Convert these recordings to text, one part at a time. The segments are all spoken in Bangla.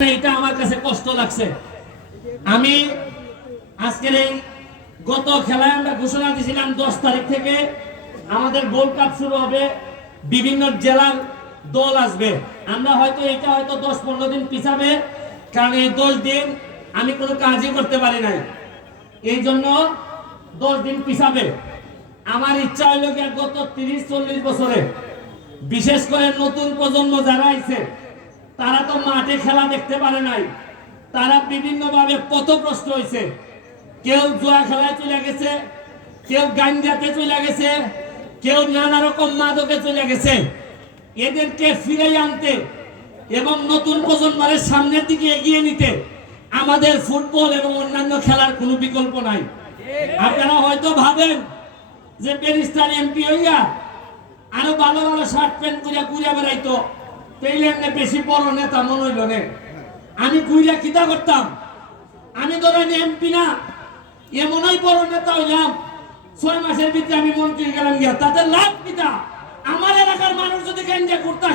এটা আমার কাছে কষ্ট লাগছে। আমি আজকের এই গত খেলায় আমরা ঘোষণা দিয়েছিলাম দশ তারিখ থেকে আমাদের গোল্ড কাপ শুরু হবে, বিভিন্ন জেলার দল আসবে। আমরা হয়তো এটা হয়তো দশ পনেরো দিন পিছাবে, কারণ এই দশ দিন আমি কোনো কাজই করতে পারি নাই। এই জন্য দশ দিন পিছাবে। আমার ইচ্ছা হইল গত তিরিশ, চল্লিশ বছরে বিশেষ করে নতুন প্রজন্ম যারা আইছে তারা তো মাঠে খেলা দেখতে পারে নাই। তারা বিভিন্নভাবে পথপ্রষ্ট হয়েছে। কেউ জুয়া খেলায় চলে গেছে, কেউ গাঞ্জাতে চলে গেছে, কেউ নানা রকম মাদকে চলে গেছে। এদেরকে ফিরে আনতে এবং নতুন প্রজন্মের সামনের দিকে এগিয়ে নিতে আমাদের ফুটবল এবং অন্যান্য খেলার কোনো বিকল্প নাই। আপনারা হয়তো ভাবেন যে ব্যারিস্টার এমপি হইয়া আরও ভালো ভালো শার্ট প্যান্ট করে ঘুরে বেড়াইতো। তাইলে এমনি বেশি বড় নেতা মনে হইল নে। আমি ঘুরে কিতা করতাম। আমি ধরেন এমপি না, এমনই বড় নেতা হইলাম, ছয় মাসের ভিতরে আমি মন্ত্রী গেলাম গিয়া। তাতে লাভ কিতা আমার এলাকার মানুষ যদি গাঞ্জা করতে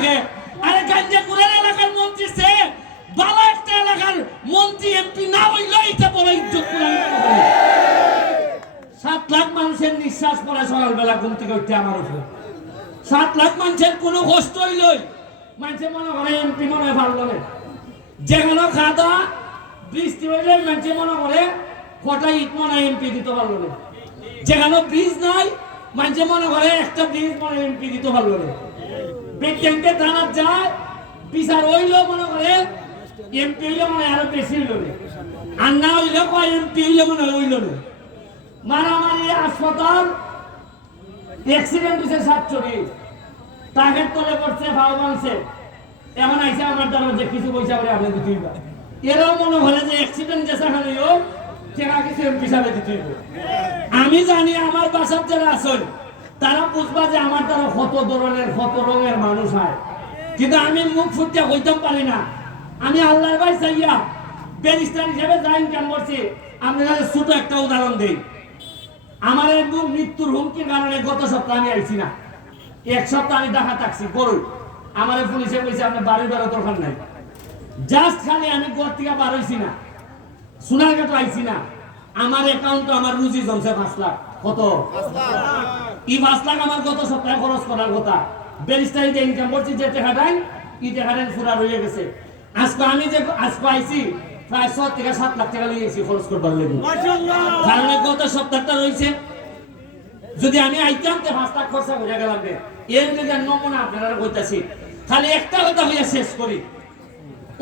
আরে গাঞ্জা কুড়ের এলাকার মন্ত্রী সে, ভালো একটা এলাকার মন্ত্রী এমপি না হইলে এটা বড় ইজ্জত। সাত লাখ মানুষের নিঃশ্বাস পড়ে সকালবেলা ঘুম থেকে উঠতে আমার উপরে। সাত লাখ মানুষের কোনো কষ্ট হইলই। মানুষে মনে করে এমপি মনে হয় ভালো লাগে। যেখানে খাদা বৃষ্টি হইলে মানুষে মনে করে কটা ইট মনে এমপি দিতে পারল না যেখানে ব্রিজ নাই মানুষে মনে করে একটা ব্রিজ মনে এমপি দিতে পারল না বিজ্ঞানকে থানা যায়, বিচার হইলেও মনে করে এমপি হইলে মনে আরও বেশি হইল। আর না হইলে কয় এমপি হইলে মনে হইল না মারামারি, হাসপাতাল অ্যাক্সিডেন্ট হয়েছে সাতচল্লিশ। টাকের তলে পড়ছে ভাও ভাঙছে এমন আইসে আমার দ্বারা যে কিছু পয়সা করে আপনি দিতে হইবা। এরাও মনে করে যে অ্যাক্সিডেন্ট যেখানে হোক সেটা কিছু হিসাবে দিতে হইব। আমি জানি আমার বাসার যারা আছেন তারা বুঝবা যে আমার দ্বারা কত ধরনের, কত রঙের মানুষ হয়। কিন্তু আমি মুখ ফুটতে হইতাম পারি না। আমি আল্লাহর ভাই চাইয়া ব্যারিস্টার হিসেবে যা ইনকাম করছি। আপনাদের ছোট একটা উদাহরণ দিই। আমার মৃত্যুর হুমকির কারণে গত সপ্তাহে আমি আইছি না। এক সপ্তাহ আমি দেখা থাকছি গরু আমার পুলিশে কইছে আপনি বাড়ি বেরো দরকার নাই। জাস্ট খালি আমি ঘর থেকে বার হইছি না। সোনারঘাট আইছি না। আমার অ্যাকাউন্ট আমার রুজি জমছে পাঁচ লাখ। কত? এই পাঁচ লাখ আমার গত সপ্তাহে খরচ করার কথা। ব্যারিস্টারি যে ইনকাম করছি, যে টাকাটাই এই টাকাটাই ফুরা রয়ে গেছে। আজকে আমি যে আজকে আইছি, প্রায় ছ থেকে সাত লাখ টাকা লিয়েছি খরচ করবার লেগে। কারণ গত সপ্তাহটা রয়েছে যদি আমি আইতাম, তে পাঁচ লাখ খরচা করে গেলাম এর যদি নমুনা আপনারা কইতাছি খালি একটা কথা হইয়া শেষ করি।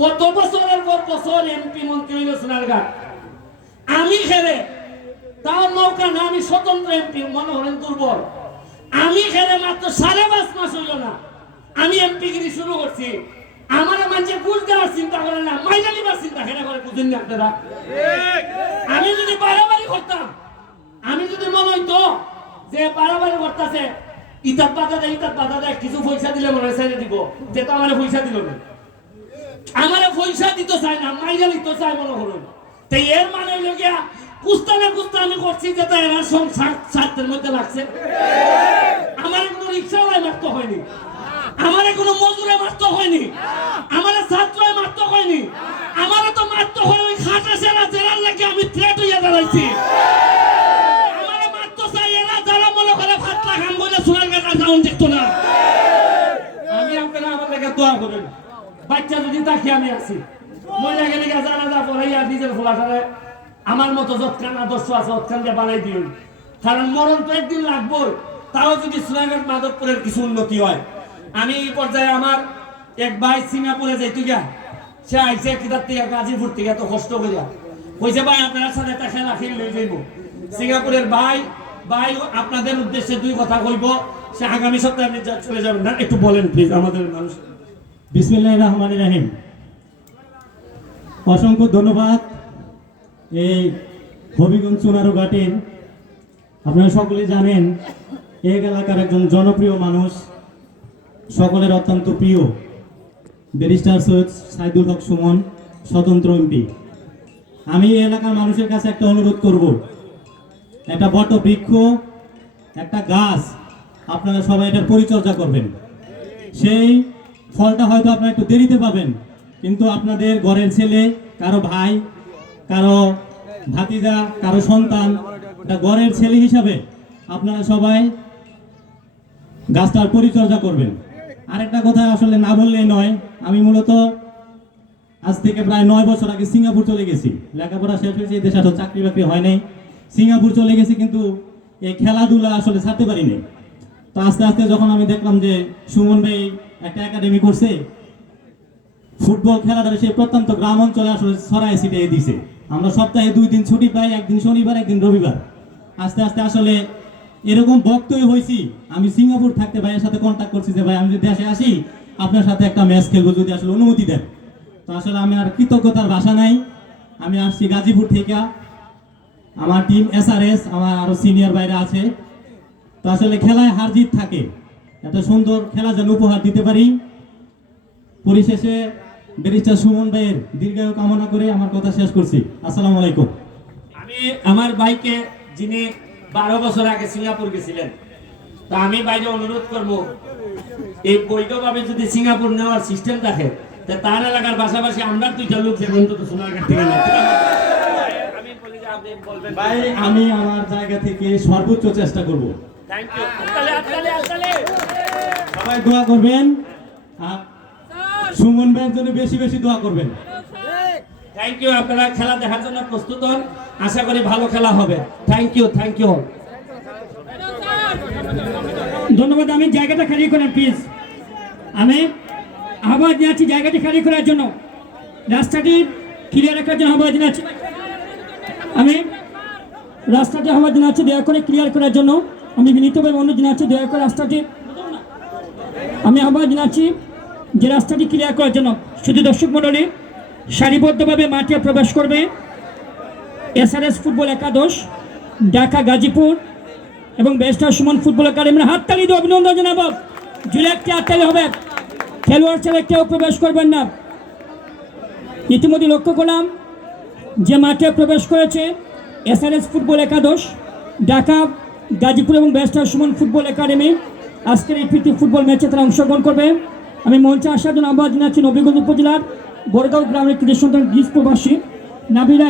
কত বছরের পর বছর এমপি মন্ত্রী হইল সোনারঘাট আমি খেলে তাও নৌকা না, আমি স্বতন্ত্র এমপি, মনে করেন দুর্বল। আমি খেলে মাত্র সাড়ে পাঁচ মাস হইল না। আমি এমপি গিরি শুরু করছি। আমার মানুষের ঘুষ দেওয়ার চিন্তা করে না মাইনা নিবার চিন্তা খেলা করে বুঝেন না আপনারা। আমি যদি বাড়াবাড়ি করতাম, আমি যদি মনে হইতো যে বাড়াবাড়ি করতেছে ইতাত বাধা দেয় বাধা দেয় কিছু পয়সা দিলে মনে হয় দিব। যে তো আমার পয়সা দিল না। আমারে পয়সা দিতে চায় না, মাইরা দিতে চায় মনে তো এর মানে কুস্তা না কুস্তা আমি করছি যে স্বার্থের মধ্যে লাগছে। আমার কোনো রিক্সাওয়ালাই মারতে হয়নি। আমার কোনো মজুরে মারতে হয়নি। আমার ছাত্রায় মারতে হয়নি। আমার তো মারতে হয় ওই খাটা সেরা লাগে আমি থ্রেট হইয়া দাঁড়াইছি। না। আমি আপনারা আমার দোয়া করেন। বাচ্চা যদি তাকে আমি আছি, মহিলা গেলে পড়াইয়া নিজের আমার মতো যৎকান আদর্শ আছে যৎকান দিয়ে বানাই দিন কারণ মরণ তো একদিন লাগবো তাও যদি সোনাঘাট মাধবপুরের কিছু উন্নতি হয়। আমি এই পর্যায়ে আমার এক ভাই সিঙ্গাপুরে যাইতে গিয়া, সে আইসে কিতার থেকে গাজীপুর থেকে, এত কষ্ট করিয়া। কইছে, ভাই, আপনার সাথে একটা খেলা খেলে যাইব। সিঙ্গাপুরের ভাই ভাই, আপনাদের উদ্দেশ্যে দুই কথা কইব। সে আগামী সপ্তাহে আপনি চলে যাবেন না, একটু বলেন প্লিজ আমাদের মানুষ। বিসমিল্লাহ রহমান রাহিম। অসংখ্য ধন্যবাদ এই হবিগঞ্জ চুনারু ঘাটের। আপনারা সকলে জানেন এই এলাকার একজন জনপ্রিয় মানুষ, সকলের অত্যন্ত প্রিয়, ব্যারিস্টার সৈয়দ সাইদুল হক সুমন, স্বতন্ত্র এমপি। আমি এই এলাকার মানুষের কাছে একটা অনুরোধ করব। একটা বট বৃক্ষ একটা গাছ আপনারা সবাই এটার পরিচর্যা করবেন। সেই ফলটা হয়তো আপনারা একটু দেরিতে পাবেন, কিন্তু আপনাদের ঘরের ছেলে, কারও ভাই, কারও ভাতিজা, কারও সন্তান, এটা ঘরের ছেলে হিসাবে আপনারা সবাই গাছটার পরিচর্যা করবেন। আরেকটা কথা আসলে না বললেই নয়, আমি মূলত আজ থেকে প্রায় নয় বছর আগে সিঙ্গাপুর চলে গেছি। লেখাপড়া শেষ হয়েছে দেশে আসলে চাকরি বাকরি হয় নাই। সিঙ্গাপুর চলে গেছি, কিন্তু এই খেলাধুলা আসলে ছাড়তে পারিনি। তো আস্তে আস্তে যখন আমি দেখলাম যে সুমন ভাই একটা একাডেমি করছে, ফুটবল খেলাটা সে প্রত্যন্ত গ্রাম অঞ্চলে আসলে ছড়াই ছিটিয়ে দিছে। আমরা সপ্তাহে দুই দিন ছুটি পাই, একদিন শনিবার, একদিন রবিবার। আস্তে আস্তে আসলে এরকম বক্তই হয়েছি, আমি সিঙ্গাপুর থাকতে ভাইয়ের সাথে কন্ট্যাক্ট করছি যে, ভাই, আমি যদি দেশে আসি, আপনার সাথে একটা ম্যাচ খেলব, যদি আসলে অনুমতি দেন। তো আসলে আমি আর কৃতজ্ঞতার ভাষা নাই। আমি আসছি গাজীপুর থেকে। আমার টিম এস আর এস আমার আরও সিনিয়র বাইরে আছে। তো আসলে খেলায় হার জিত থাকে। একটা সুন্দর খেলা যেন উপহার দিতে পারি। পরিশেষে ব্যারিস্টার সুমন ভাইয়ের দীর্ঘায়ু কামনা করে আমার কথা শেষ করছি। আসসালামু আলাইকুম। আমি আমার ভাইকে যিনি বারো বছর আগে সিঙ্গাপুর গেছিলেন তা আমি বাইরে অনুরোধ করব এই বৈধভাবে যদি সিঙ্গাপুর নেওয়ার সিস্টেম থাকে তা তার এলাকার পাশাপাশি আমরা দুইটা লোক যে অন্তত সোনারঘাট থেকে নেয়। আমি বলি যে আপনি বলবেন। ভাই আমি আমার জায়গা থেকে সর্বোচ্চ চেষ্টা করব। সবাই দোয়া করবেন। সুমন ভাইয়ের জন্য বেশি বেশি দোয়া করবেন। থ্যাংক ইউ আপনারা খেলা দেখার জন্য প্রস্তুত হন। আশা করি ভালো খেলা হবে। থ্যাংক ইউ থ্যাংক ইউ ধন্যবাদ আমি জায়গাটা খালি করেন প্লিজ আমি আহ্বান জানাচ্ছি জায়গাটি খালি করার জন্য। রাস্তাটি ক্লিয়ার রাখার জন্য আহ্বান জানাচ্ছি। আমি রাস্তাটি আহ্বান জানাচ্ছি দয়া করে ক্লিয়ার করার জন্য। আমি বিনীতভাবে অনুরোধ জানাচ্ছি, দয়া করে রাস্তাটি আমি আহ্বান জানাচ্ছি যে রাস্তাটি ক্লিয়ার করার জন্য। শুধু দর্শক মণ্ডলী, সারিবদ্ধভাবে মাঠে প্রবেশ করবে এসআরএস ফুটবল একাদশ ঢাকা, গাজীপুর এবং বেস্টার সুমন ফুটবল একাডেমির হাততালি দিয়ে অভিনন্দন জানাব। জুলে একটি হাততালি হবে। খেলোয়াড় ছেলে কেউ প্রবেশ করবেন না। ইতিমধ্যে লক্ষ্য করলাম যে মাঠে প্রবেশ করেছে এসআরএস ফুটবল একাদশ ঢাকা গাজীপুর এবং ব্যারিস্টার সুমন ফুটবল একাডেমি। আজকের এই প্রীতি ফুটবল ম্যাচে তারা অংশগ্রহণ করবে। আমি মঞ্চে আসার জন্য আহ্বান জানাচ্ছি নবীগঞ্জ উপজেলার বড়গাঁও গ্রামের কৃষি সন্তান গ্রীষ্মবাসী নাবিরা